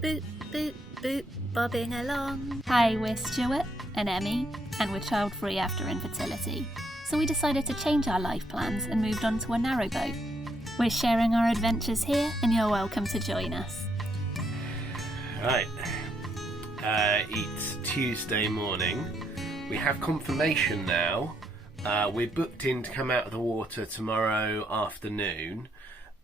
Boop, boop, boop, bobbing along. Hi, we're Stuart and Emmie, and we're child-free after infertility. So we decided to change our life plans and moved on to a narrowboat. We're sharing our adventures here, and you're welcome to join us. Right, it's Tuesday morning. We have confirmation now. We're booked in to come out of the water tomorrow afternoon.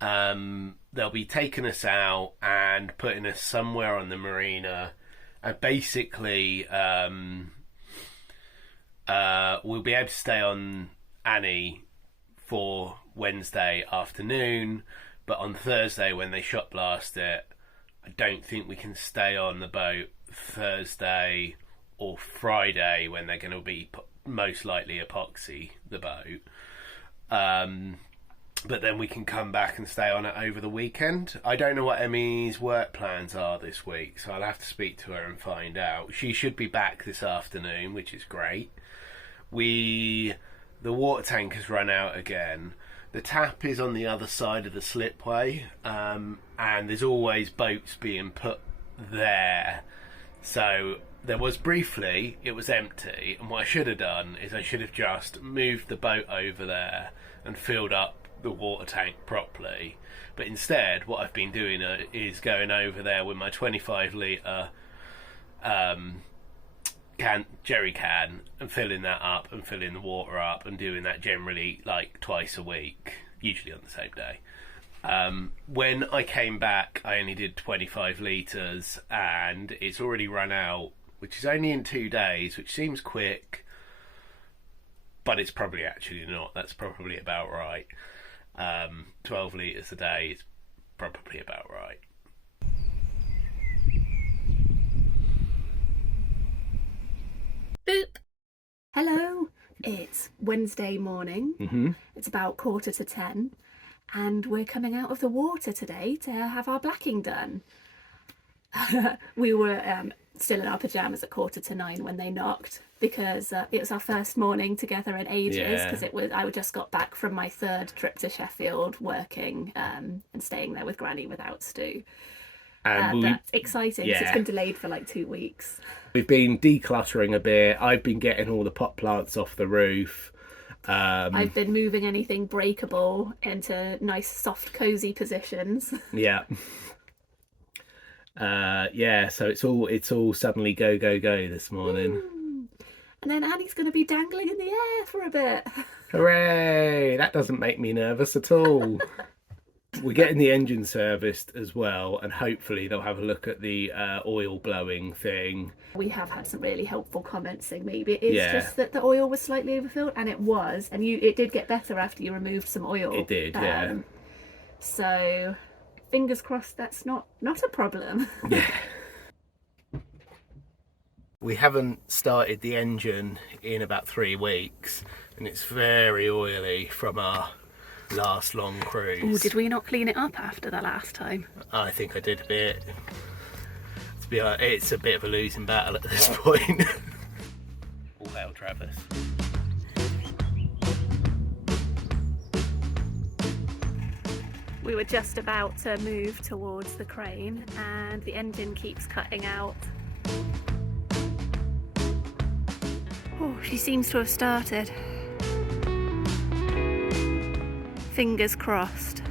They'll be taking us out and putting us somewhere on the marina. And basically, we'll be able to stay on Annie for Wednesday afternoon. But on Thursday, when they shot blast it, I don't think we can stay on the boat Thursday or Friday when they're going to be most likely epoxy the boat. But then we can come back and stay on it over the weekend. I don't know what Emmie's work plans are this week, so I'll have to speak to her and find out. She should be back this afternoon, which is great. The water tank has run out again. The tap is on the other side of the slipway, and there's always boats being put there. So there was briefly, it was empty, and what I should have done is I should have just moved the boat over there and filled up the water tank properly. But instead, what I've been doing is going over there with my 25 litre jerry can and filling that up and filling the water up and doing that generally like twice a week, usually on the same day. When I came back, I only did 25 litres and it's already run out, which is only in 2 days, which seems quick, but it's probably actually not. That's probably about right. 12 litres a day is probably about right. Boop. Hello, it's Wednesday morning. It's about 10:15 and we're coming out of the water today to have our blacking done. We were still in our pyjamas at 9:15 when they knocked because it was our first morning together in ages, because I just got back from my 3rd trip to Sheffield working and staying there with Granny without Stu. That's exciting because it's been delayed for like 2 weeks. We've been decluttering a bit. I've been getting all the pot plants off the roof. I've been moving anything breakable into nice soft cozy positions. So it's all suddenly go this morning. And then Annie's going to be dangling in the air for a bit. Hooray! That doesn't make me nervous at all. We're getting the engine serviced as well, and hopefully they'll have a look at the oil blowing thing. We have had some really helpful comments saying maybe it is just that the oil was slightly overfilled, and it was, and it did get better after you removed some oil. It did, yeah. So fingers crossed that's not a problem. Yeah. We haven't started the engine in about 3 weeks, and it's very oily from our last long cruise. Ooh, did we not clean it up after the last time? I think I did a bit. To be honest, it's a bit of a losing battle at this point. All hail Travis. We were just about to move towards the crane and the engine keeps cutting out. Oh, she seems to have started. Fingers crossed.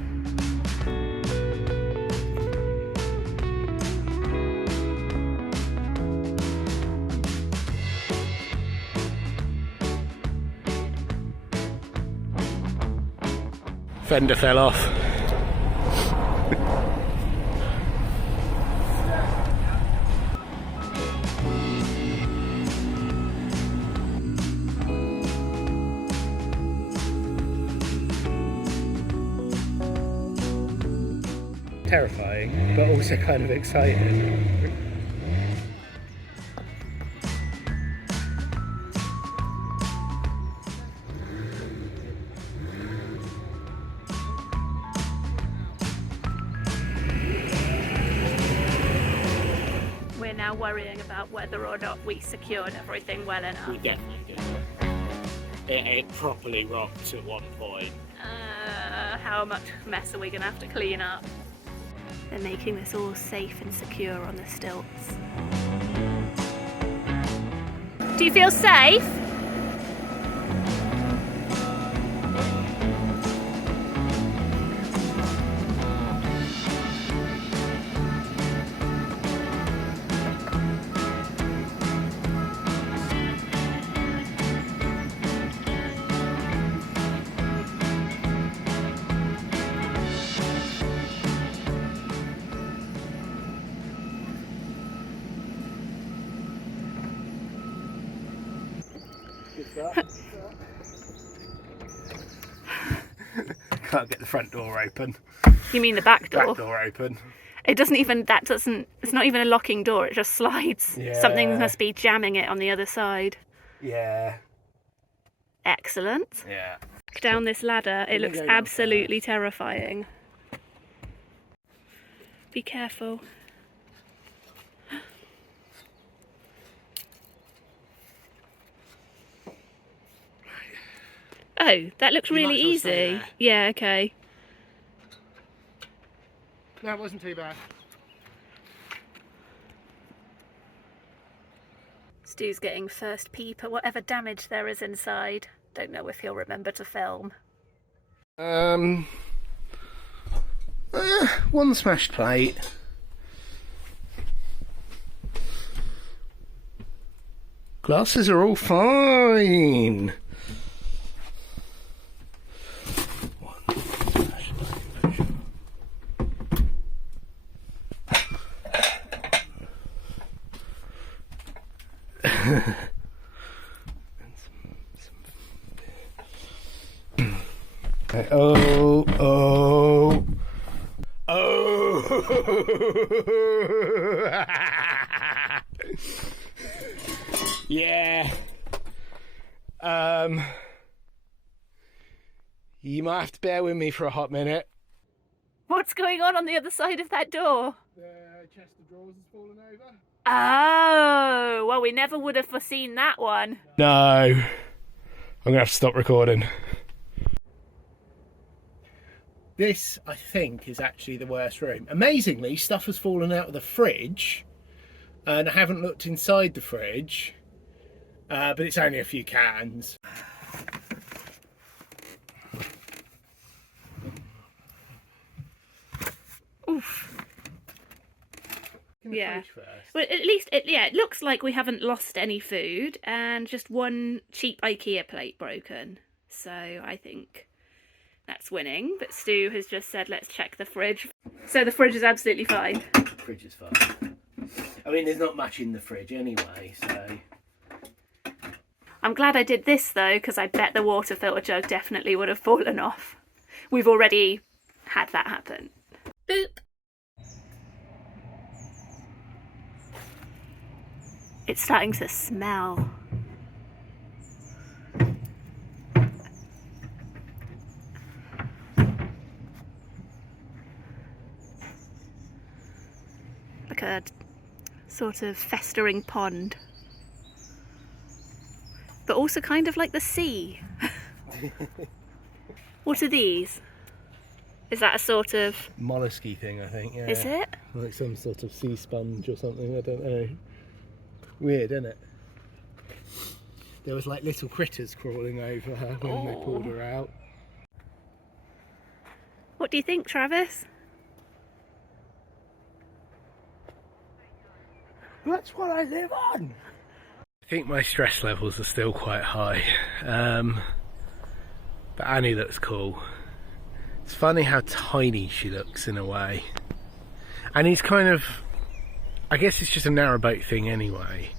Fender fell off. Terrifying, but also kind of exciting. We're now worrying about whether or not we secured everything well enough. We definitely did. It properly rocked at one point. How much mess are we going to have to clean up? They're making this all safe and secure on the stilts. Do you feel safe? Can't get the front door open. You mean the back door? Back door open. It doesn't even, it's not even a locking door, it just slides. Yeah. Something must be jamming it on the other side. Yeah. Excellent. Yeah. Down this ladder, it looks absolutely terrifying. Be careful. Oh, that looks really easy. Yeah, okay. No, it wasn't too bad. Stu's getting first peep at whatever damage there is inside. Don't know if he'll remember to film. One smashed plate. Glasses are all fine. Oh. Yeah. You might have to bear with me for a hot minute. What's going on the other side of that door? The chest of drawers has fallen over. Oh, well, we never would have foreseen that one. No. I'm going to have to stop recording. This, I think, is actually the worst room. Amazingly, stuff has fallen out of the fridge, and I haven't looked inside the fridge, but it's only a few cans. Oof. Yeah. Well, at least, it looks like we haven't lost any food, and just one cheap IKEA plate broken. So I think that's winning. But Stu has just said, let's check the fridge. So the fridge is absolutely fine. The fridge is fine. I mean, there's not much in the fridge anyway, so... I'm glad I did this, though, because I bet the water filter jug definitely would have fallen off. We've already had that happen. Boop. It's starting to smell. Like a sort of festering pond. But also kind of like the sea. What are these? Is that a sort of... mollusky thing, I think, yeah. Is it? Like some sort of sea sponge or something, I don't know. Weird, isn't it? There was like little critters crawling over her when they pulled her out. What do you think, Travis? That's what I live on! I think my stress levels are still quite high. But Annie looks cool. It's funny how tiny she looks in a way. And he's kind of... I guess it's just a narrowboat thing anyway.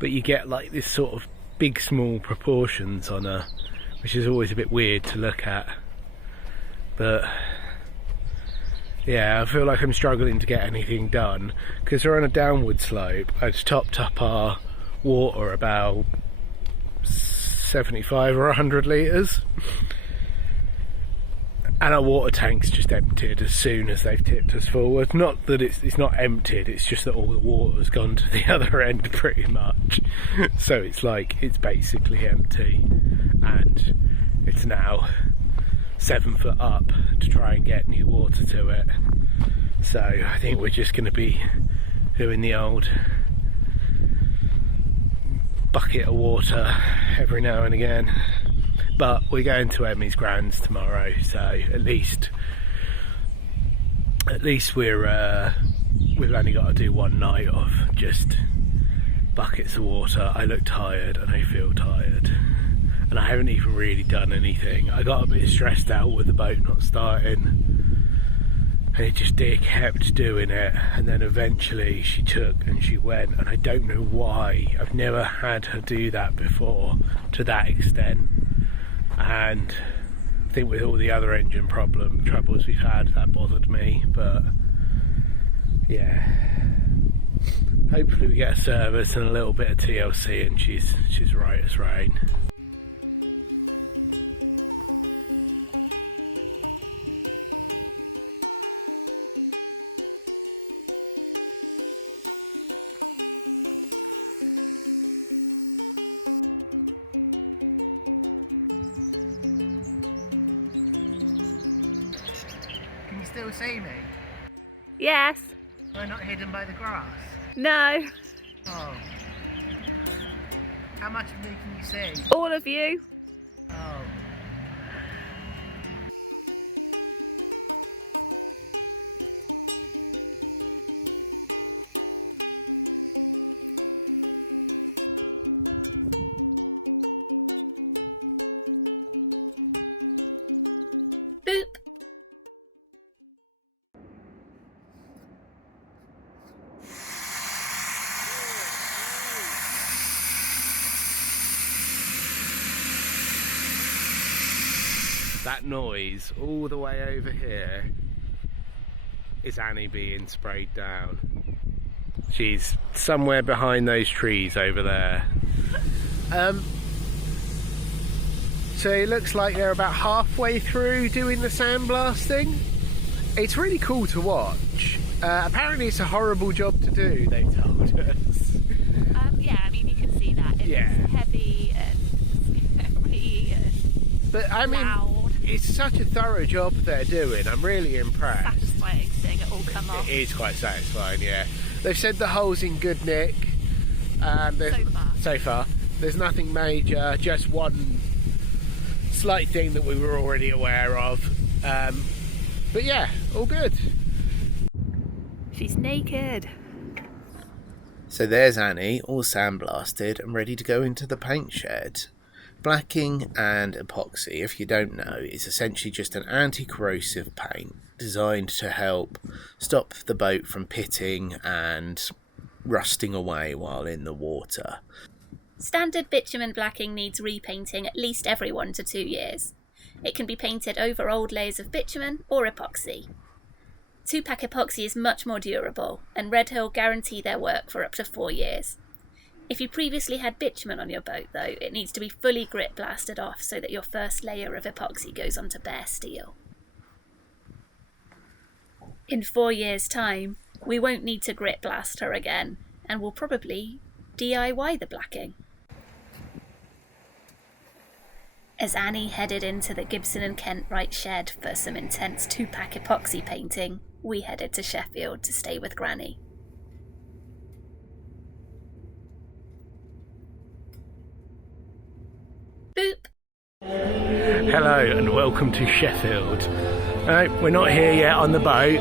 But you get like this sort of big small proportions on her, which is always a bit weird to look at. But yeah, I feel like I'm struggling to get anything done because we're on a downward slope. I've topped up our water about 75 or 100 litres. And our water tank's just emptied as soon as they've tipped us forward. Not that it's not emptied, it's just that all the water's gone to the other end pretty much. So it's like, it's basically empty. And it's now 7 foot up to try and get new water to it. So I think we're just going to be doing the old bucket of water every now and again. But we're going to Emmie's Grand's tomorrow, so at least we've only got to do one night of just buckets of water. I look tired and I feel tired, and I haven't even really done anything. I got a bit stressed out with the boat not starting, and it just kept doing it, and then eventually she took and she went, and I don't know why. I've never had her do that before to that extent, and I think with all the other engine troubles we've had, that bothered me. But yeah, hopefully we get a service and a little bit of TLC and she's right as rain. Can you still see me? Yes. Am I not hidden by the grass? No. Oh. How much of me can you see? All of you. Oh. Boop. That noise all the way over here is Annie being sprayed down. She's somewhere behind those trees over there. So it looks like they're about halfway through doing the sandblasting. It's really cool to watch. Apparently it's a horrible job to do, they told us. Yeah, I mean, you can see that. It's heavy and scary and But I mean, loud. It's such a thorough job they're doing. I'm really impressed. Satisfying seeing it all come off. It is quite satisfying, yeah. They've said the hull's in good nick. So far. There's nothing major, just one slight thing that we were already aware of. But yeah, all good. She's naked. So there's Annie, all sandblasted and ready to go into the paint shed. Blacking and epoxy, if you don't know, is essentially just an anti-corrosive paint designed to help stop the boat from pitting and rusting away while in the water. Standard bitumen blacking needs repainting at least every 1 to 2 years. It can be painted over old layers of bitumen or epoxy. 2-pack epoxy is much more durable, and Red Hill guarantee their work for up to 4 years. If you previously had bitumen on your boat, though, it needs to be fully grit blasted off so that your first layer of epoxy goes onto bare steel. In 4 years' time, we won't need to grit blast her again, and we'll probably DIY the blacking. As Annie headed into the Gibson and Kentwright shed for some intense 2-pack epoxy painting, we headed to Sheffield to stay with Granny. Boop! Hello and welcome to Sheffield. We're not here yet on the boat,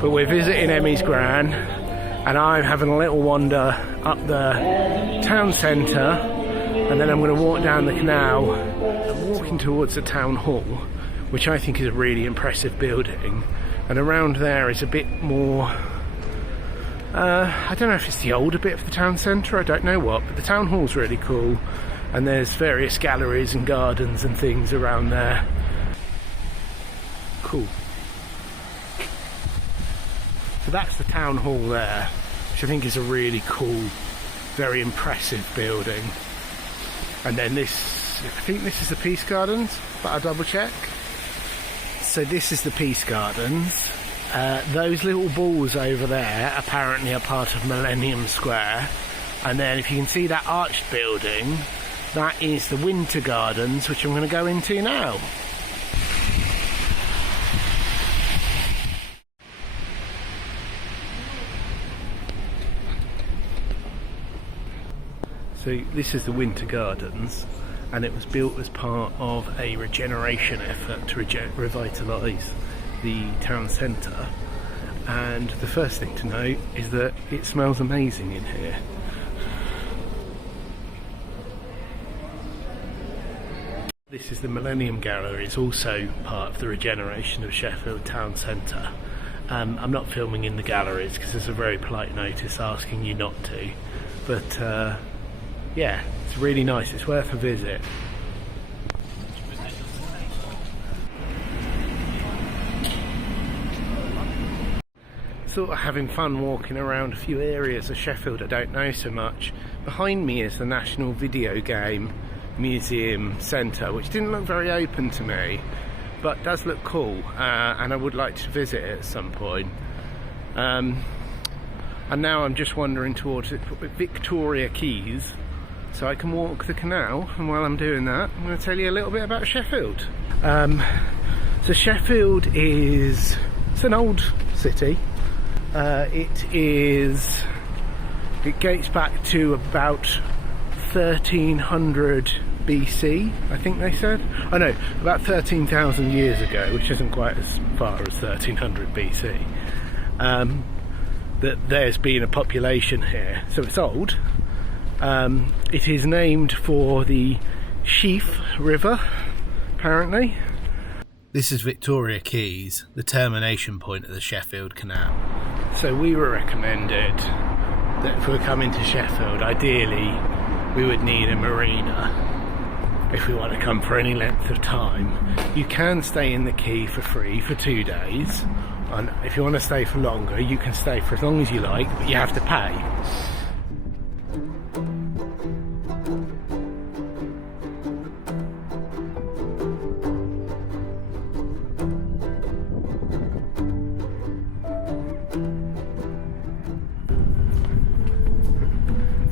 but we're visiting Emmie's Gran, and I'm having a little wander up the town centre, and then I'm going to walk down the canal. I'm walking towards the town hall, which I think is a really impressive building, and around there is a bit more, I don't know if it's the older bit of the town centre, I don't know what, but the town hall's really cool, and there's various galleries and gardens and things around there. Cool. So that's the town hall there, which I think is a really cool, very impressive building. And then this, I think this is the Peace Gardens, but I'll double check. So this is the Peace Gardens. Those little balls over there apparently are part of Millennium Square. And then if you can see that arched building, that is the Winter Gardens, which I'm going to go into now. So this is the Winter Gardens, and it was built as part of a regeneration effort to revitalise the town centre. And the first thing to note is that it smells amazing in here. This is the Millennium Gallery. It's also part of the regeneration of Sheffield Town Centre. I'm not filming in the galleries because there's a very polite notice asking you not to. But yeah, it's really nice. It's worth a visit. Sort of having fun walking around a few areas of Sheffield I don't know so much. Behind me is the National Video Game Museum Centre, which didn't look very open to me, but does look cool, and I would like to visit it at some point. And now I'm just wandering towards Victoria Quays, so I can walk the canal, and while I'm doing that, I'm going to tell you a little bit about Sheffield. So Sheffield it's an old city. It dates back to about 1300 BC, I think they said. Oh no, about 13,000 years ago, which isn't quite as far as 1300 BC. That there's been a population here, so it's old. It is named for the Sheaf River, apparently. This is Victoria Quays, the termination point of the Sheffield Canal. So we were recommended that if we're coming to Sheffield, ideally we would need a marina if we want to come for any length of time. You can stay in the quay for free for 2 days, and if you want to stay for longer, you can stay for as long as you like, but you have to pay.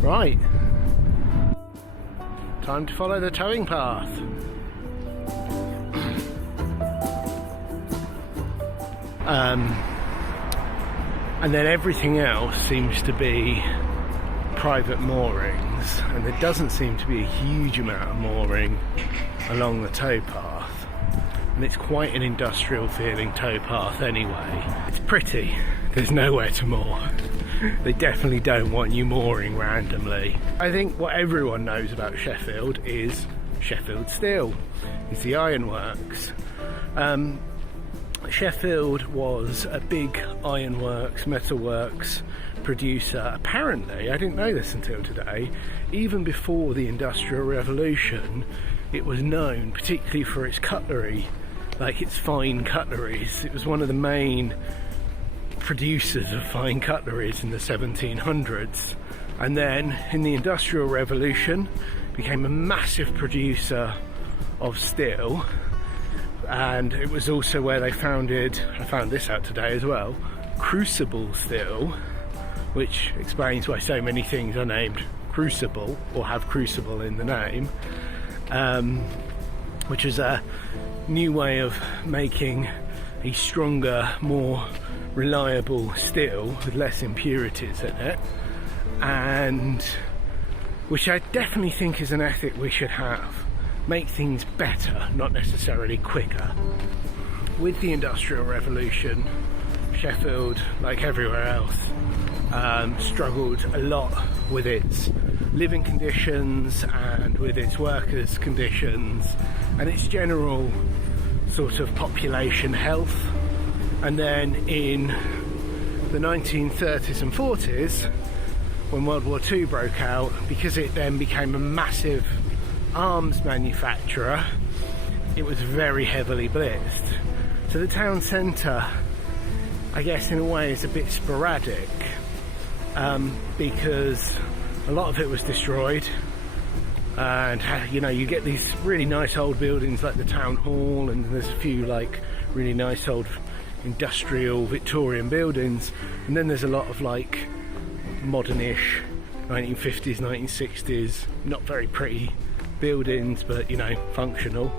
Right, time to follow the towing path. And then everything else seems to be private moorings, and there doesn't seem to be a huge amount of mooring along the towpath, and it's quite an industrial feeling towpath anyway. It's pretty, there's nowhere to moor. They definitely don't want you mooring randomly. I think what everyone knows about Sheffield is Sheffield Steel. It's the ironworks. Sheffield was a big ironworks, metalworks producer. Apparently, I didn't know this until today, even before the Industrial Revolution, it was known particularly for its cutlery, like its fine cutleries. It was one of the main producers of fine cutleries in the 1700s, and then in the Industrial Revolution became a massive producer of steel. And it was also where they founded, I found this out today as well, crucible steel, which explains why so many things are named crucible or have crucible in the name, which is a new way of making a stronger, more reliable steel with less impurities in it, and which I definitely think is an ethic we should have. Make things better, not necessarily quicker. With the Industrial Revolution, Sheffield, like everywhere else, struggled a lot with its living conditions and with its workers' conditions and its general sort of population health. And then in the 1930s and 40s, when World War II broke out, because it then became a massive arms manufacturer, it was very heavily blitzed. So the town centre, I guess in a way, is a bit sporadic, because a lot of it was destroyed, and you know, you get these really nice old buildings like the town hall, and there's a few like really nice old industrial Victorian buildings, and then there's a lot of like modernish 1950s, 1960s, not very pretty buildings, but you know, functional.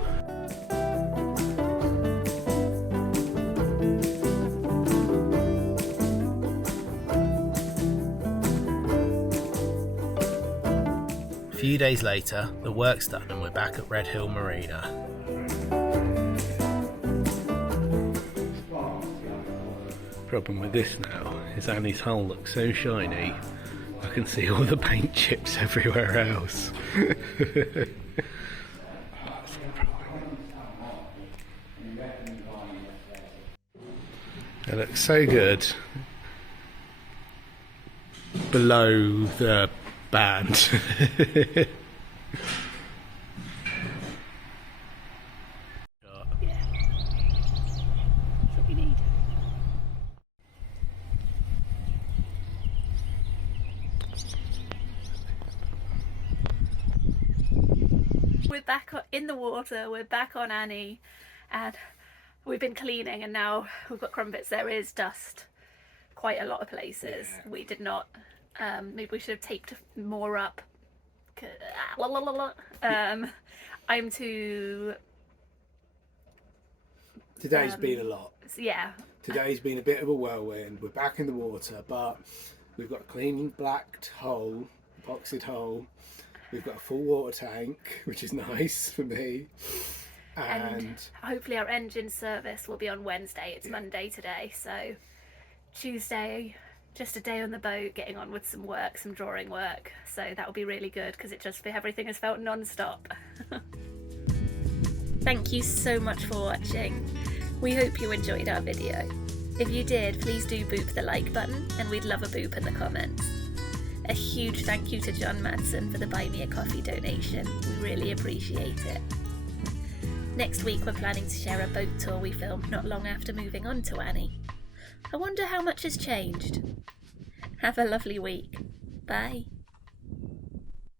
few days later, the work's done and we're back at Red Hill Marina. Problem with this now is Annie's hull looks so shiny, I can see all the paint chips everywhere else. It looks so good below the band. That's what we need. We're back in the water, we're back on Annie, and we've been cleaning, and now we've got crumpets. There is dust quite a lot of places. Yeah. We did not, maybe we should have taped more up. I'm too, Today's been a lot. yeah, Today's been a bit of a whirlwind. We're back in the water, but we've got a clean blacked hull, epoxied hull. We've got a full water tank, which is nice for me. and hopefully our engine service will be on Wednesday. It's Monday today, so Tuesday, just a day on the boat, getting on with some work, some drawing work. So that will be really good because everything has felt non-stop. Thank you so much for watching. We hope you enjoyed our video. If you did, please do boop the like button, and we'd love a boop in the comments. A huge thank you to John Madsen for the Buy Me a Coffee donation. We really appreciate it. Next week we're planning to share a boat tour we filmed not long after moving on to Annie. I wonder how much has changed. Have a lovely week. Bye.